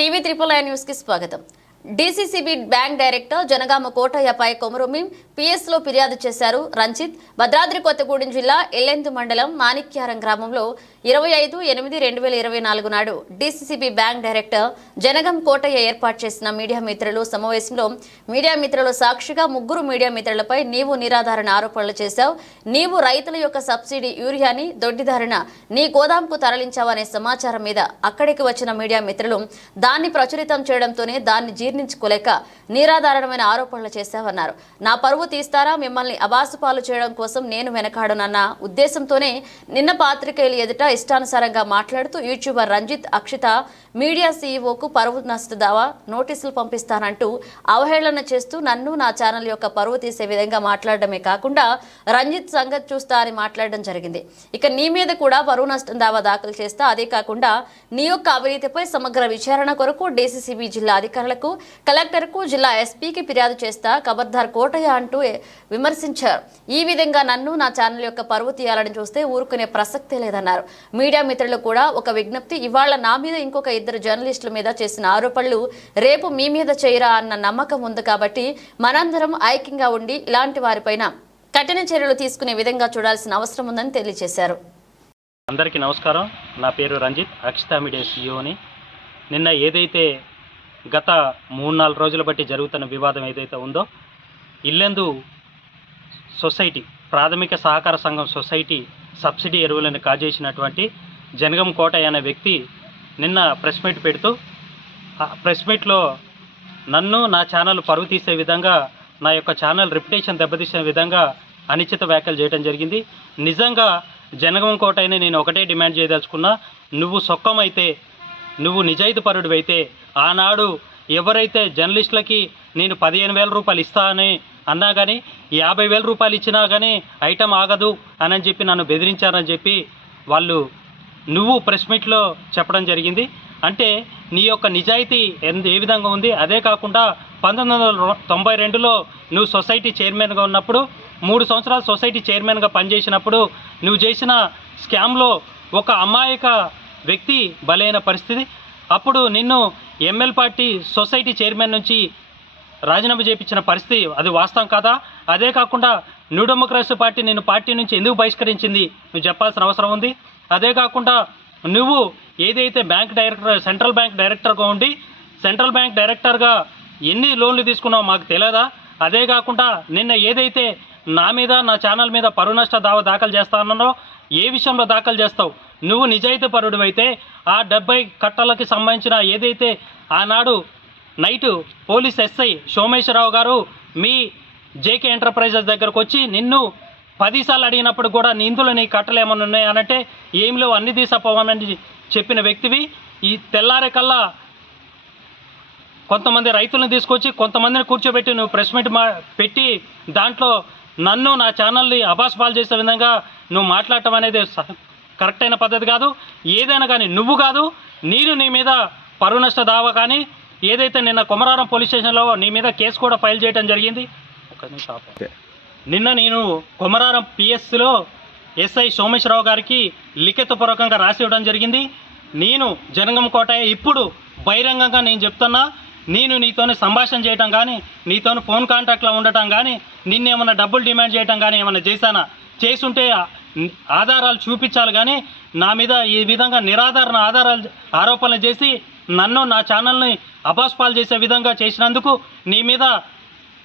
TV triple I న్యూస్కి స్వాగతం. DCCB bank director Janagama కోటయ్యపై కొమరుమి పిఎస్లో ఫిర్యాదు చేశారు రంజిత్. భద్రాద్రి కొత్తగూడెం జిల్లా ఎల్లెందు మండలం మాణిక్యారం గ్రామంలో ఇరవై ఐదు ఎనిమిది రెండు వేల ఇరవై నాలుగు నాడు DCCB bank director Janagam Kotaiah ఏర్పాటు చేసిన మీడియా మిత్రులు సమావేశంలో మీడియా మిత్రులు సాక్షిగా ముగ్గురు మీడియా మిత్రులపై నీవు నిరాధారణ ఆరోపణలు చేశావు. నీవు రైతుల యొక్క సబ్సిడీ యూరియాని దొడ్డిధారణ నీ గోదాంకు తరలించావనే సమాచారం మీద అక్కడికి వచ్చిన మీడియా మిత్రులు దాన్ని ప్రచురితం చేయడంతోనే దాన్ని జీర్ణించుకోలేక నిరాధారణమైన ఆరోపణలు చేశావన్నారు. నా పరువు తీస్తారా? మిమ్మల్ని అబాసుపాలు చేయడం కోసం నేను వెనకాడనన్న ఉద్దేశంతోనే నిన్న పాత్రికేయులు ఎదుట ఇష్టానుసారంగా మాట్లాడుతూ యూట్యూబర్ రంజిత్ అక్షిత మీడియా సీఈఓకు పరువు నష్ట దావా నోటీసులు పంపిస్తానంటూ అవహేళన చేస్తూ నన్ను నా ఛానల్ యొక్క పరువు తీసే విధంగా మాట్లాడడమే కాకుండా రంజిత్ సంగతి చూస్తా అని మాట్లాడడం జరిగింది. ఇక నీ మీద కూడా పరువు నష్టం దావా దాఖలు చేస్తా అదే కాకుండా నీ యొక్క అవినీతిపై సమగ్ర విచారణ కొరకు డీసీసీబీ జిల్లా అధికారులకు కలెక్టర్కు జిల్లా ఎస్పీకి ఫిర్యాదు చేస్తా ఖబర్దార్ కోటయ్య అంటూ విమర్శించారు. ఈ విధంగా నన్ను నా ఛానల్ యొక్క పరువు తీయాలని చూస్తే ఊరుకునే ప్రసక్తే లేదన్నారు. మీడియా మిత్రులు కూడా ఒక విజ్ఞప్తి ఇవాళ నా మీద ఇంకొక ఇద్దరు జర్నలిస్టుల మీద చేసిన ఆరోపణలు రేపు మీ మీద చేయరా అన్న నమ్మకం ఉంది కాబట్టి మనందరం ఐక్యంగా ఉండి ఇలాంటి వారిపైన కఠిన చర్యలు తీసుకునే విధంగా చూడాల్సిన అవసరం ఉందని తెలియజేశారు. అందరికీ నమస్కారం. నా పేరు రంజిత్ అక్షితా మీడియా సీఈఓని. నిన్న ఏదైతే గత మూడు నాలుగు రోజుల బట్టి జరుగుతున్న వివాదం ఏదైతే ఉందో ఇల్లెందు సొసైటీ ప్రాథమిక సహకార సంఘం సొసైటీ సబ్సిడీ ఎరువులను కాజేసినటువంటి జనగం కోటయ్య అనే వ్యక్తి నిన్న ప్రెస్ మీట్ పెడుతూ ఆ ప్రెస్ మీట్లో నన్ను నా ఛానల్ పరువు తీసే విధంగా నా యొక్క ఛానల్ రిప్యుటేషన్ దెబ్బతీసే విధంగా అనిశ్చిత వ్యాఖ్యలు చేయడం జరిగింది. నిజంగా జనగం కోటైన నేను ఒకటే డిమాండ్ చేయదలుచుకున్నా నువ్వు సొక్కమైతే నువ్వు నిజాయితీ అయితే ఆనాడు ఎవరైతే జర్నలిస్టులకి నేను పదిహేను వేల రూపాయలు ఇస్తానని అన్నా కానీ యాభై వేల రూపాయలు ఇచ్చినా కానీ ఐటమ్ ఆగదు అని చెప్పి నన్ను బెదిరించారని చెప్పి వాళ్ళు నువ్వు ప్రెస్ మీట్లో చెప్పడం జరిగింది. అంటే నీ యొక్క నిజాయితీ ఎంత ఏ విధంగా ఉంది? అదే కాకుండా పంతొమ్మిది వందల తొంభై రెండులో నువ్వు సొసైటీ చైర్మన్గా ఉన్నప్పుడు మూడు సంవత్సరాలు సొసైటీ చైర్మన్గా పనిచేసినప్పుడు నువ్వు చేసిన స్కామ్లో ఒక అమాయక వ్యక్తి బలైన పరిస్థితి. అప్పుడు నిన్ను ఎంఎల్ పార్టీ సొసైటీ చైర్మన్ నుంచి రాజీనామా చేయించిన పరిస్థితి అది వాస్తవం కాదా? అదే కాకుండా న్యూ డెమోక్రసీ పార్టీ నేను పార్టీ నుంచి ఎందుకు బహిష్కరించింది? నువ్వు చెప్పాల్సిన అవసరం ఉంది. అదే కాకుండా నువ్వు ఏదైతే బ్యాంక్ డైరెక్టర్ సెంట్రల్ బ్యాంక్ డైరెక్టర్గా ఉండి సెంట్రల్ బ్యాంక్ డైరెక్టర్గా ఎన్ని లోన్లు తీసుకున్నావో మాకు తెలియదా? అదే కాకుండా నిన్న ఏదైతే నా మీద నా ఛానల్ మీద పరువు నష్ట దావా దాఖలు చేస్తానో ఏ విషయంలో దాఖలు చేస్తావు? నువ్వు నిజాయితీ పరుడు అయితే ఆ డెబ్బై కట్టలకి సంబంధించిన ఏదైతే ఆనాడు నైటు పోలీస్ ఎస్ఐ సోమేశ్వరరావు గారు మీ జేకే ఎంటర్ప్రైజెస్ దగ్గరకు వచ్చి నిన్ను పదిసార్లు అడిగినప్పుడు కూడా నిందులు నీ కట్టలు ఏమైనా ఉన్నాయనంటే ఏం లేవు అన్ని తీసపోవనని చెప్పిన వ్యక్తివి. ఈ తెల్లారే కల్లా కొంతమంది రైతులను తీసుకొచ్చి కొంతమందిని కూర్చోబెట్టి నువ్వు ప్రెస్ మీట్ మా పెట్టి దాంట్లో నన్ను నా ఛానల్ని అబాస్పాలు చేసే విధంగా నువ్వు మాట్లాడటం అనేది కరెక్ట్ అయిన పద్ధతి కాదు. ఏదైనా కానీ నువ్వు కాదు నేను నీ మీద పరువు నష్ట దావా కానీ ఏదైతే నిన్న కొమరారం పోలీస్ స్టేషన్లో నీ మీద కేసు కూడా ఫైల్ చేయడం జరిగింది. నిమిషం. నిన్న నేను కొమరారం పిఎస్లో ఎస్ఐ సోమేశ్వరరావు గారికి లిఖితపూర్వకంగా రాసి ఇవ్వడం జరిగింది. నేను జనగం కోటయ్య ఇప్పుడు బహిరంగంగా నేను చెప్తున్నా నేను నీతోని సంభాషణ చేయటం కానీ నీతోని ఫోన్ కాంటాక్ట్లో ఉండటం కానీ నిన్నేమన్నా డబ్బులు డిమాండ్ చేయటం కానీ ఏమన్నా చేశానా? చేసుంటే ఆధారాలు చూపించాలి కానీ నా మీద ఈ విధంగా నిరాధారణ ఆధారాలు ఆరోపణలు చేసి నన్ను నా ఛానల్ని అపాస్పాలు చేసే విధంగా చేసినందుకు నీ మీద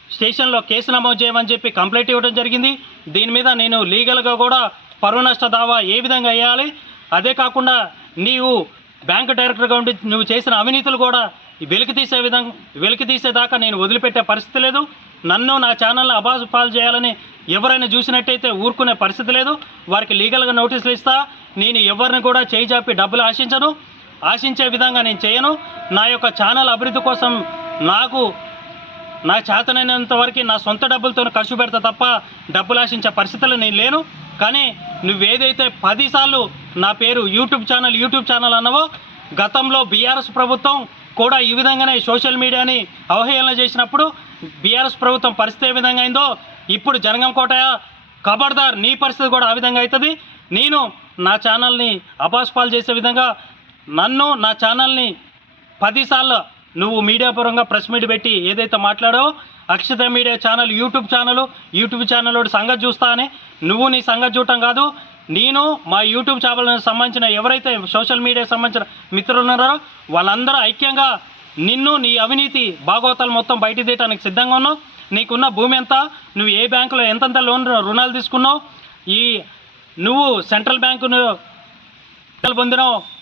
స్టేషన్లో కేసు నమోదు చేయమని చెప్పి కంప్లైంట్ ఇవ్వడం జరిగింది. దీని మీద నేను లీగల్గా కూడా పరువు నష్ట దావా ఏ విధంగా వేయాలి? అదే కాకుండా నీవు బ్యాంకు డైరెక్టర్గా ఉండి నువ్వు చేసిన అవినీతులు కూడా వెలికి తీసే విధంగా వెలికి తీసేదాకా నేను వదిలిపెట్టే పరిస్థితి లేదు. నన్ను నా ఛానల్ని అబాసు పాలు చేయాలని ఎవరైనా చూసినట్టయితే ఊరుకునే పరిస్థితి లేదు. వారికి లీగల్గా నోటీసులు ఇస్తా. నేను ఎవరిని కూడా చేయిచాపి డబ్బులు ఆశించను. ఆశించే విధంగా నేను చేయను. నా యొక్క ఛానల్ అభివృద్ధి కోసం నాకు నా చేతనైనంత వరకు నా సొంత డబ్బులతో ఖర్చు పెడతా తప్ప డబ్బులు ఆశించే పరిస్థితులు నేను లేను. కానీ నువ్వేదైతే పదిసార్లు నా పేరు యూట్యూబ్ ఛానల్ యూట్యూబ్ ఛానల్ అన్నావో గతంలో బీఆర్ఎస్ ప్రభుత్వం కూడా ఈ విధంగానే సోషల్ మీడియాని అవహేళన చేసినప్పుడు బీఆర్ఎస్ ప్రభుత్వం పరిస్థితి ఏ విధంగా అయిందో ఇప్పుడు జనగం కోటయ్య ఖబర్దార్ నీ పరిస్థితి కూడా ఆ విధంగా అవుతుంది. నేను నా ఛానల్ని అపాస్పాలు చేసే విధంగా నన్ను నా ఛానల్ని పదిసార్లు నువ్వు మీడియా పరంగా ప్రెస్ మీట్ పెట్టి ఏదైతే మాట్లాడావో Akshata media channel YouTube channel YouTube channel సంగతి చూస్తా అని. నువ్వు నీ సంగతి చూడటం కాదు నేను మా యూట్యూబ్ ఛానల్ సంబంధించిన ఎవరైతే సోషల్ మీడియాకి సంబంధించిన మిత్రులు ఉన్నారో వాళ్ళందరూ ఐక్యంగా నిన్ను నీ అవినీతి భాగవతాలు మొత్తం బయట తీయటానికి సిద్ధంగా ఉన్నావు. నీకున్న భూమి ఎంత? నువ్వు ఏ బ్యాంకులో ఎంతెంత లోన్ రుణాలు తీసుకున్నావు? ఈ నువ్వు సెంట్రల్ బ్యాంకును పొందినావు.